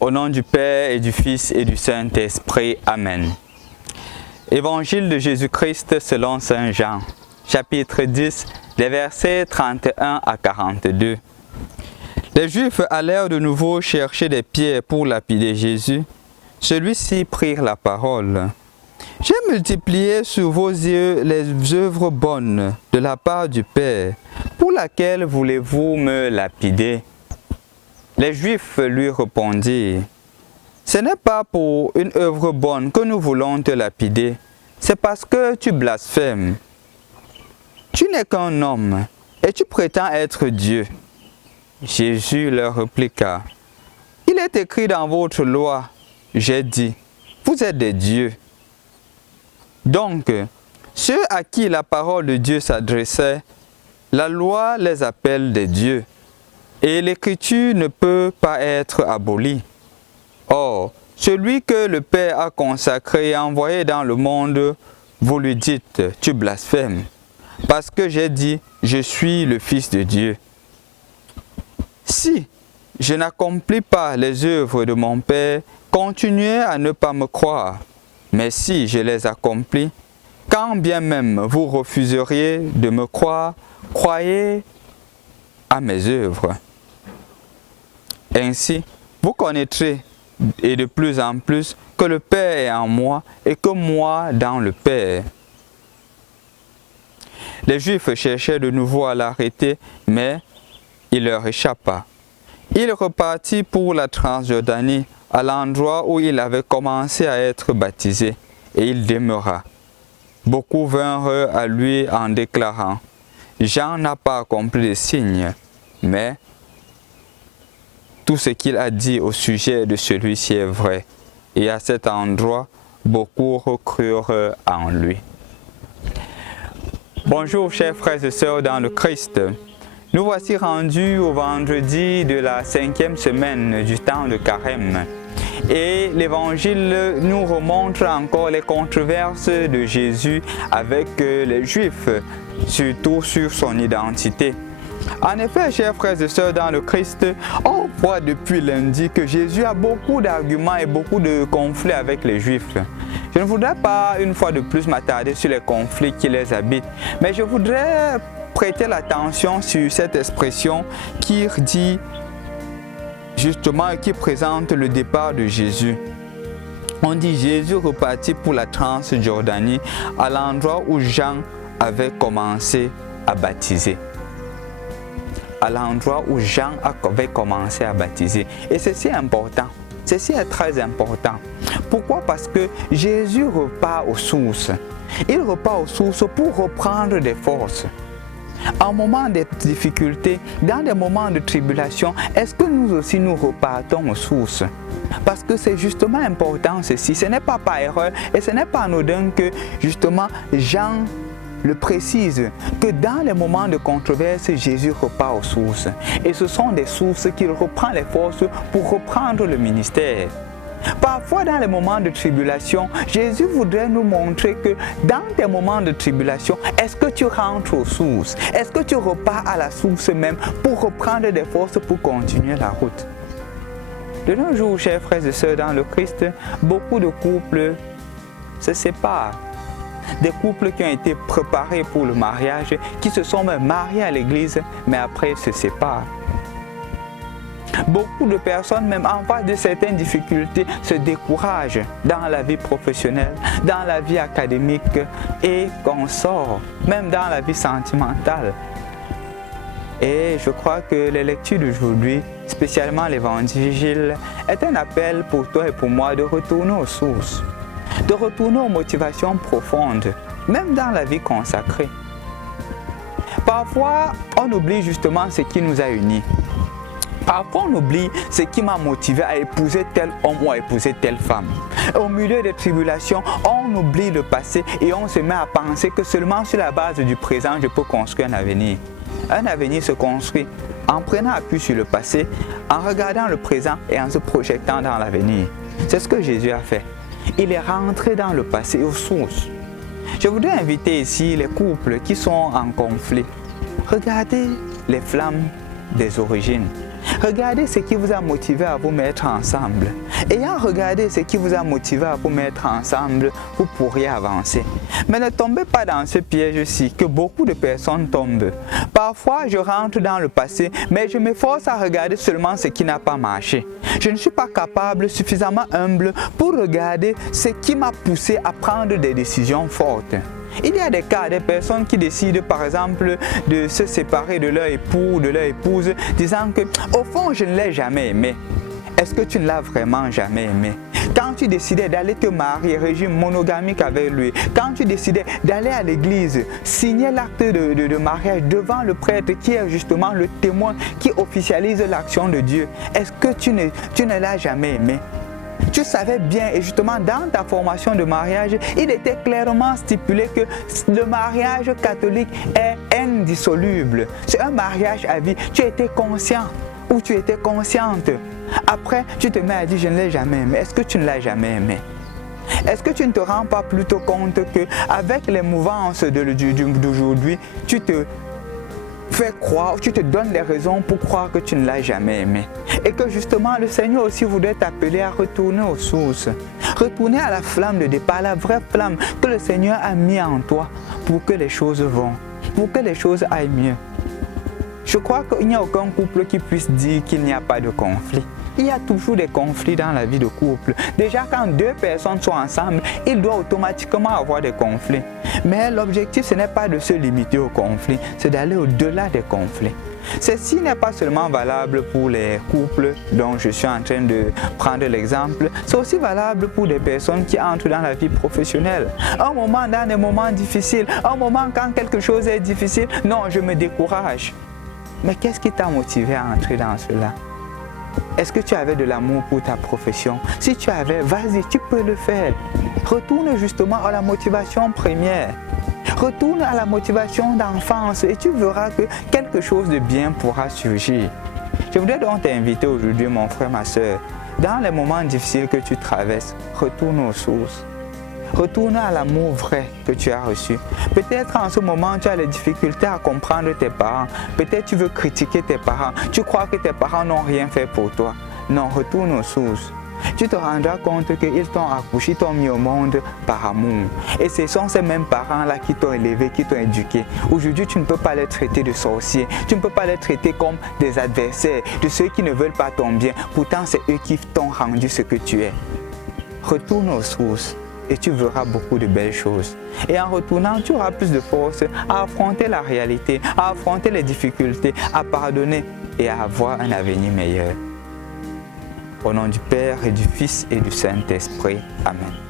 Au nom du Père et du Fils et du Saint-Esprit. Amen. Évangile de Jésus-Christ selon Saint Jean, chapitre 10, les versets 31 à 42. Les Juifs allèrent de nouveau chercher des pierres pour lapider Jésus. Celui-ci prit la parole. « J'ai multiplié sous vos yeux les œuvres bonnes de la part du Père. Pour laquelle voulez-vous me lapider ?» Les Juifs lui répondirent, « Ce n'est pas pour une œuvre bonne que nous voulons te lapider, c'est parce que tu blasphèmes. Tu n'es qu'un homme et tu prétends être Dieu. » Jésus leur répliqua, « Il est écrit dans votre loi, j'ai dit, vous êtes des dieux. » Donc, ceux à qui la parole de Dieu s'adressait, la loi les appelle des dieux. Et l'écriture ne peut pas être abolie. Or, celui que le Père a consacré et envoyé dans le monde, vous lui dites, tu blasphèmes, parce que j'ai dit, je suis le Fils de Dieu. Si je n'accomplis pas les œuvres de mon Père, continuez à ne pas me croire. Mais si je les accomplis, quand bien même vous refuseriez de me croire, croyez à mes œuvres. Ainsi, vous connaîtrez, et de plus en plus, que le Père est en moi et que moi dans le Père. Les Juifs cherchaient de nouveau à l'arrêter, mais il leur échappa. Il repartit pour la Transjordanie, à l'endroit où il avait commencé à être baptisé, et il demeura. Beaucoup vinrent à lui en déclarant, « Jean n'a pas accompli de signes, mais tout ce qu'il a dit au sujet de celui-ci est vrai. » Et à cet endroit, beaucoup recrurent en lui. Bonjour chers frères et sœurs dans le Christ. Nous voici rendus au vendredi de la 5e semaine du temps de Carême. Et l'Évangile nous remontre encore les controverses de Jésus avec les Juifs, surtout sur son identité. En effet, chers frères et sœurs dans le Christ, on voit depuis lundi que Jésus a beaucoup d'arguments et beaucoup de conflits avec les Juifs. Je ne voudrais pas une fois de plus m'attarder sur les conflits qui les habitent, mais je voudrais prêter l'attention sur cette expression qui dit justement, qui présente le départ de Jésus. On dit Jésus repartit pour la Transjordanie, à l'endroit où Jean avait commencé à baptiser. À l'endroit où Jean avait commencé à baptiser. Et ceci est important. Ceci est très important. Pourquoi? Parce que Jésus repart aux sources. Il repart aux sources pour reprendre des forces. En moment de difficulté, dans des moments de tribulation, est-ce que nous aussi nous repartons aux sources? Parce que c'est justement important ceci. Ce n'est pas par erreur et ce n'est pas anodin que justement Jean le précise que dans les moments de controverse, Jésus repart aux sources. Et ce sont des sources qu'il reprend les forces pour reprendre le ministère. Parfois, dans les moments de tribulation, Jésus voudrait nous montrer que dans tes moments de tribulation, est-ce que tu rentres aux sources? Est-ce que tu repars à la source même pour reprendre des forces pour continuer la route? De nos jours, chers frères et sœurs dans le Christ, beaucoup de couples se séparent. Des couples qui ont été préparés pour le mariage, qui se sont mariés à l'église, mais après se séparent. Beaucoup de personnes, même en face de certaines difficultés, se découragent dans la vie professionnelle, dans la vie académique et qu'on sort, même dans la vie sentimentale. Et je crois que les lectures d'aujourd'hui, spécialement l'Évangile, est un appel pour toi et pour moi de retourner aux sources, de retourner aux motivations profondes, même dans la vie consacrée. Parfois, on oublie justement ce qui nous a unis. Parfois, on oublie ce qui m'a motivé à épouser tel homme ou à épouser telle femme. Au milieu des tribulations, on oublie le passé et on se met à penser que seulement sur la base du présent, je peux construire un avenir. Un avenir se construit en prenant appui sur le passé, en regardant le présent et en se projetant dans l'avenir. C'est ce que Jésus a fait. Il est rentré dans le passé aux sources. Je voudrais inviter ici les couples qui sont en conflit. Regardez les flammes des origines. Regardez ce qui vous a motivé à vous mettre ensemble. Ayant regardé ce qui vous a motivé à vous mettre ensemble, vous pourriez avancer. Mais ne tombez pas dans ce piège-ci que beaucoup de personnes tombent. Parfois, je rentre dans le passé, mais je m'efforce à regarder seulement ce qui n'a pas marché. Je ne suis pas capable, suffisamment humble, pour regarder ce qui m'a poussé à prendre des décisions fortes. Il y a des cas, des personnes qui décident par exemple de se séparer de leur époux ou de leur épouse, disant que au fond je ne l'ai jamais aimé. Est-ce que tu ne l'as vraiment jamais aimé? Quand tu décidais d'aller te marier, régime monogamique avec lui, quand tu décidais d'aller à l'église, signer l'acte de mariage devant le prêtre qui est justement le témoin qui officialise l'action de Dieu, est-ce que tu ne l'as jamais aimé? Tu savais bien, et justement dans ta formation de mariage, il était clairement stipulé que le mariage catholique est indissoluble. C'est un mariage à vie. Tu étais conscient ou tu étais consciente. Après, tu te mets à dire je ne l'ai jamais aimé. Est-ce que tu ne l'as jamais aimé? Est-ce que tu ne te rends pas plutôt compte qu'avec les mouvances d'aujourd'hui, tu te fais croire, tu te donnes des raisons pour croire que tu ne l'as jamais aimé. Et que justement le Seigneur aussi voudrait t'appeler à retourner aux sources. Retourner à la flamme de départ, la vraie flamme que le Seigneur a mis en toi pour que les choses vont, pour que les choses aillent mieux. Je crois qu'il n'y a aucun couple qui puisse dire qu'il n'y a pas de conflit. Il y a toujours des conflits dans la vie de couple. Déjà, quand deux personnes sont ensemble, il doit automatiquement avoir des conflits. Mais l'objectif, ce n'est pas de se limiter aux conflits, c'est d'aller au-delà des conflits. Ceci n'est pas seulement valable pour les couples dont je suis en train de prendre l'exemple, c'est aussi valable pour des personnes qui entrent dans la vie professionnelle. Un moment dans des moments difficiles, un moment quand quelque chose est difficile, non, je me décourage. Mais qu'est-ce qui t'a motivé à entrer dans cela? Est-ce que tu avais de l'amour pour ta profession? Si tu avais, vas-y, tu peux le faire. Retourne justement à la motivation première. Retourne à la motivation d'enfance et tu verras que quelque chose de bien pourra surgir. Je voudrais donc t'inviter aujourd'hui, mon frère, ma soeur, dans les moments difficiles que tu traverses, retourne aux sources. Retourne à l'amour vrai que tu as reçu. Peut-être en ce moment tu as des difficultés à comprendre tes parents. Peut-être tu veux critiquer tes parents. Tu crois que tes parents n'ont rien fait pour toi. Non, retourne aux sources. Tu te rendras compte qu'ils t'ont accouché, t'ont mis au monde par amour. Et ce sont ces mêmes parents-là qui t'ont élevé, qui t'ont éduqué. Aujourd'hui, tu ne peux pas les traiter de sorciers. Tu ne peux pas les traiter comme des adversaires, de ceux qui ne veulent pas ton bien. Pourtant, c'est eux qui t'ont rendu ce que tu es. Retourne aux sources. Et tu verras beaucoup de belles choses. Et en retournant, tu auras plus de force à affronter la réalité, à affronter les difficultés, à pardonner et à avoir un avenir meilleur. Au nom du Père et du Fils et du Saint-Esprit. Amen.